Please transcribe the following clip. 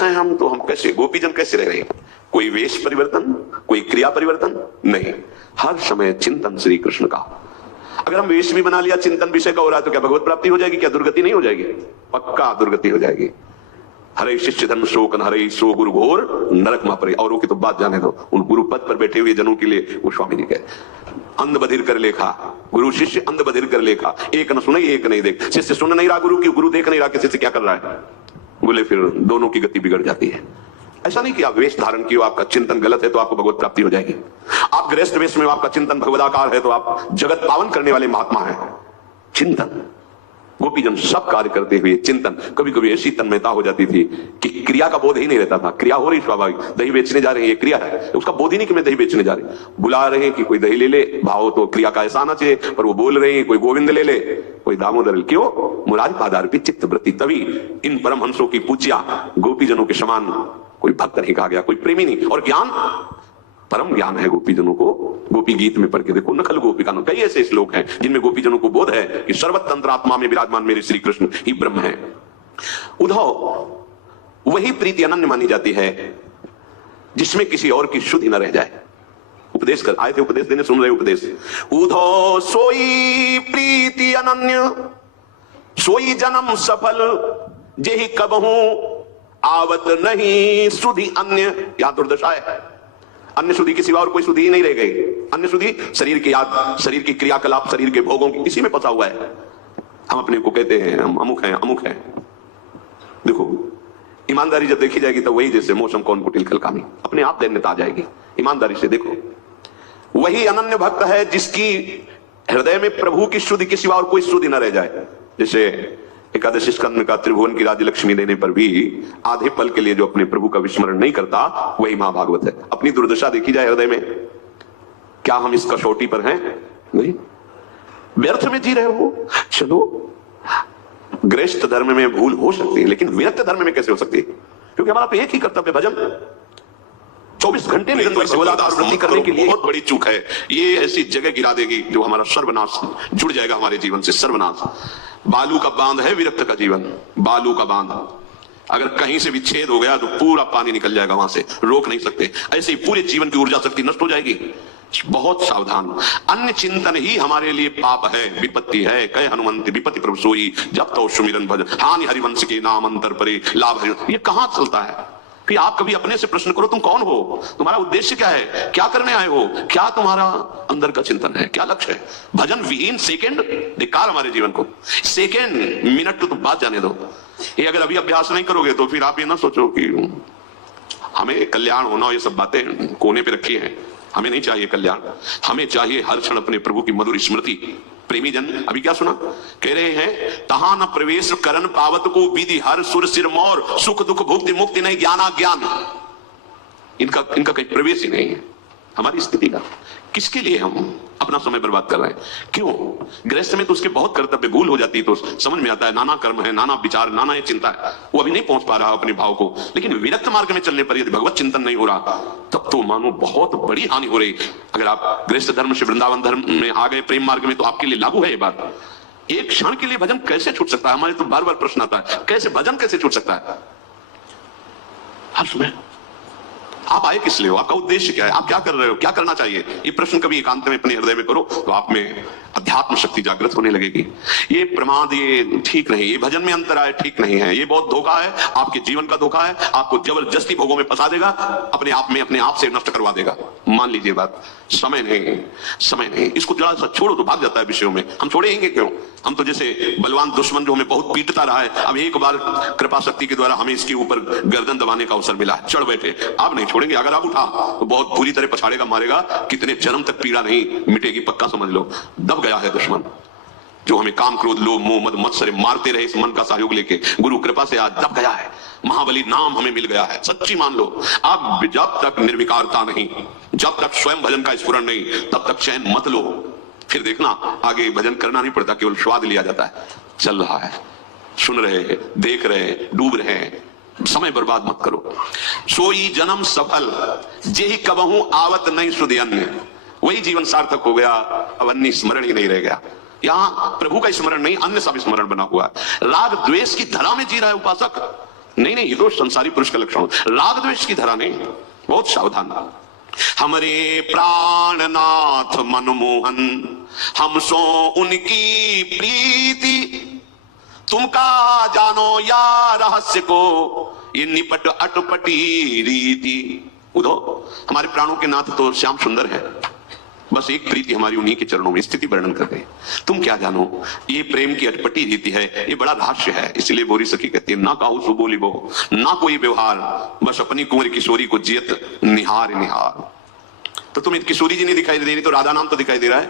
हैं हम, तो हम कैसे गोपीजन कैसे रह रहे हैं? कोई वेश परिवर्तन, कोई क्रिया परिवर्तन नहीं, हर समय चिंतन श्री कृष्ण का। अगर हम वेश भी बना लिया, चिंतन विषय का हो रहा है, तो क्या भगवत प्राप्ति हो जाएगी? क्या दुर्गति नहीं हो जाएगी? पक्का दुर्गति हो जाएगी। हरे शिष्य धर्म शोकन हरे सो गुरु घोर नरक मा परे। औरों की तो बात जाने दो, उन गुरु पद पर बैठे हुए जनों के लिए वो स्वामी जी कहे, अंध बधिर कर लेखा, गुरु शिष्य अंध बधिर कर लेखा, एक न सुने एक नहीं देख। शिष्य सुन नहीं रहा गुरु की, गुरु देख नहीं रहा कि शिष्य क्या कर रहा है, बोले फिर दोनों की गति बिगड़ जाती है। ऐसा नहीं कि आप वेश धारण किए, आपका चिंतन गलत है तो आपको भगवत प्राप्ति हो जाएगी। आप गृहस्थ वेश में आपका चिंतन भगवदाकार है तो आप जगत पावन करने वाले महात्मा हैं। चिंतन, गोपीजन सब कार्य करते हुए चिंतन। कभी कभी ऐसी तन्मयता हो जाती थी कि क्रिया का बोध ही नहीं रहता था। क्रिया हो रही स्वाभाविक, दही बेचने जा रहे हैं, ये क्रिया है, उसका बोध ही नहीं कि मैं दही बेचने जा रहे हैं। बुला रहे हैं कि कोई दही ले ले, भाव तो क्रिया का ऐसा आना चाहिए, पर वो बोल रहे हैं कोई गोविंद ले ले, कोई दामोदर। क्यों? मुरारी पादार्पित चित्तवृत्ति। तभी इन परमहंसों की पूज्या गोपीजनों के समान कोई भक्त नहीं कहा गया, कोई प्रेमी नहीं। और ज्ञान, परम ज्ञान है गोपीजनों को। गोपी गीत में पढ़ के देखो, नखल गोपिका, कई ऐसे श्लोक हैं जिनमें गोपीजनों को बोध है कि सर्वतंत्र आत्मा में विराजमान मेरे श्री कृष्ण ही ब्रह्म है। उद्धव, वही प्रीति अनन्य मानी जाती है जिसमें किसी और की शुद्धि न रह जाए। उपदेश कर आए थे, उपदेश देने, सुन रहे उपदेश। उद्धव सोई प्रीति अनन्य, सोई जन्म सफल, जेहि कबहू आवत नहीं सुधि अन्य। यहां दुर्दशा है, अन्य शुद्धि के सिवा और कोई शुद्धि ही नहीं रह गई। अन्य शुद्धि शरीर की याद, शरीर की क्रियाकलाप, शरीर के भोगों की, इसी में फंसा हुआ है। हम अपने को कहते हैं हम अमुक हैं, अमुक हैं। देखो, ईमानदारी जब देखी जाएगी तो वही जैसे मौसम कौन कुटिल कलकामी, अपने आप दैन्यता आ जाएगी। ईमानदारी से देखो, वही अनन्य भक्त है जिसकी हृदय में प्रभु की शुद्धि के सिवा और कोई शुद्धि न रह जाए। जैसे एकादशी स्कंद का त्रिभुवन की राज्य लक्ष्मी देने पर भी आधे पल के लिए जो अपने प्रभु का विस्मरण नहीं करता, वही महाभागवत है। अपनी दुर्दशा देखी जाए हृदय में, क्या हम इस कसौटी पर हैं? नहीं, व्यर्थ में जी रहे हो। चलो, गृहस्थ धर्म में भूल हो सकती है, लेकिन विरक्त धर्म में कैसे हो सकती है? क्योंकि हमारा तो एक ही कर्तव्य, भजन। 24 घंटे निरंतर सेवादार वृत्ति करने के लिए बहुत बड़ी चूक है। ये ऐसी जगह गिरा देगी जो हमारा सर्वनाश जुड़ जाएगा हमारे जीवन से, सर्वनाश। बालू का बांध है विरक्त का जीवन, बालू का बांध। अगर कहीं से विच्छेद हो गया तो पूरा पानी निकल जाएगा वहां से, रोक नहीं सकते। ऐसे ही पूरे जीवन की ऊर्जा शक्ति नष्ट हो जाएगी। बहुत सावधान। अन्य चिंतन ही हमारे लिए पाप है, विपत्ति है। कहे हनुमंत विपत्ति प्रभु सोई, जब तो सुमिरन भजन, हानि हरिवंश के नाम अंतर परे लाभ। ये कहां चलता है? कि आप कभी अपने से प्रश्न करो, तुम कौन हो? तुम्हारा उद्देश्य क्या है? क्या करने आए हो? क्या तुम्हारा अंदर का चिंतन है? क्या लक्ष्य है? भजन विहीन सेकंड धिक्कार हमारे जीवन को। सेकंड, मिनट तो बात जाने दो। ये अगर अभी अभ्यास नहीं करोगे तो फिर आप ये ना सोचो कि हमें कल्याण होना, ये सब बातें कोने पे रखी है। हमें नहीं चाहिए कल्याण, हमें चाहिए हर क्षण अपने प्रभु की मधुर स्मृति। प्रेमी जन अभी क्या सुना, कह रहे हैं, तहां न प्रवेश करन पावत को विधि हर सुर सिर मोर, सुख दुख भुक्ति मुक्ति नहीं ज्ञाना ज्ञान। इनका कहीं प्रवेश ही नहीं है हमारी स्थिति का। किसके लिए हम अपना समय बर्बाद कर रहे हैं? क्यों? गृहस्थ में तो उसके बहुत कर्तव्य, भूल हो जाती है तो समझ में आता है, नाना कर्म है, नाना विचार, नाना ये चिंता है, वो अभी नहीं पहुंच पा रहा अपने भाव को। लेकिन विरक्त मार्ग में चलने पर यदि भगवत चिंतन नहीं हो रहा, तब तो मानो बहुत बड़ी हानि हो रही। अगर आप गृहस्थ धर्म से वृंदावन धर्म में आ गए, प्रेम मार्ग में, तो आपके लिए लागू है ये बात। एक क्षण के लिए भजन कैसे छूट सकता है? हमारे तो बार बार प्रश्न आता है, कैसे भजन कैसे छूट सकता है? हर समय आप आए किस लिए हो? आपका उद्देश्य क्या है? आप क्या कर रहे हो? क्या करना चाहिए? ये प्रश्न कभी एकांत में अपने हृदय में करो तो आप में अध्यात्म शक्ति जागृत होने लगेगी। ये प्रमाद, ये ठीक नहीं, ये भजन में अंतर आए ठीक नहीं है, ये बहुत धोखा है, आपके जीवन का धोखा है, आपको जबरदस्ती भोगों में फंसा देगा, अपने आप में अपने आप से नष्ट करवा देगा। मान लीजिए बात, समय नहीं, समय नहीं, इसको जरा सा छोड़ो तो भाग जाता है विषयों में। हम छोड़ेंगे क्यों? हम तो जैसे बलवान दुश्मन जो हमें बहुत पीटता रहा है, अब एक बार कृपा शक्ति के द्वारा हमें इसके ऊपर गर्दन दबाने का अवसर मिला, चढ़ बैठे, अब नहीं छोड़ेंगे। अगर आप उठा तो बहुत बुरी तरह पछाड़ेगा, मारेगा, कितने जन्म तक पीड़ा नहीं मिटेगी, पक्का समझ लो। दब गया है दुश्मन जो हमें काम क्रोध लोभ मोह मद मत्सर मारते रहे, इस मन का सहयोग लेके गुरु कृपा से आज दब गया है। महाबली नाम हमें मिल गया है, सच्ची मान लो। अब जब तक निर्विकारता नहीं, जब तक स्वयं भजन का स्फुरण नहीं, तब तक चैन मत लो। फिर देखना आगे भजन करना नहीं पड़ता, केवल स्वाद लिया जाता है। चल रहा है, सुन रहे, देख रहे, डूब रहे हैं, समय बर्बाद मत करो। सोई जन्म सफल, जेहि कबहू आवत नहीं सुधि अन्य। वही जीवन सार्थक हो गया, अब अन्य स्मरण ही नहीं रह गया। यहाँ प्रभु का स्मरण नहीं, अन्य सब स्मरण बना हुआ है। राग द्वेष की धरा में जी रहा है उपासक, नहीं नहीं, ये तो संसारी पुरुष का लक्षण। राग द्वेष की धरा नहीं, बहुत सावधान। हमरे प्राणनाथ मनमोहन, हम सो उनकी प्रीति, तुमका जानो या रहस्य को, ये निपट अटपटी रीति। उधो हमारे प्राणों के नाथ तो श्याम सुंदर है, बस एक प्रीति हमारी उन्हीं के चरणों में। स्थिति वर्णन कर रहे, तुम क्या जानो, ये प्रेम की अटपटी रीति है, ये बड़ा रहस्य है। इसलिए बोरी सखी कहती है, ना काहू सो बोली बो, ना कोई व्यवहार, बस अपनी कुंवर किशोरी को जियत निहार निहार। तो तुम्हें किशोरी जी नहीं दिखाई दे रही, तो राधा नाम तो दिखाई दे रहा है।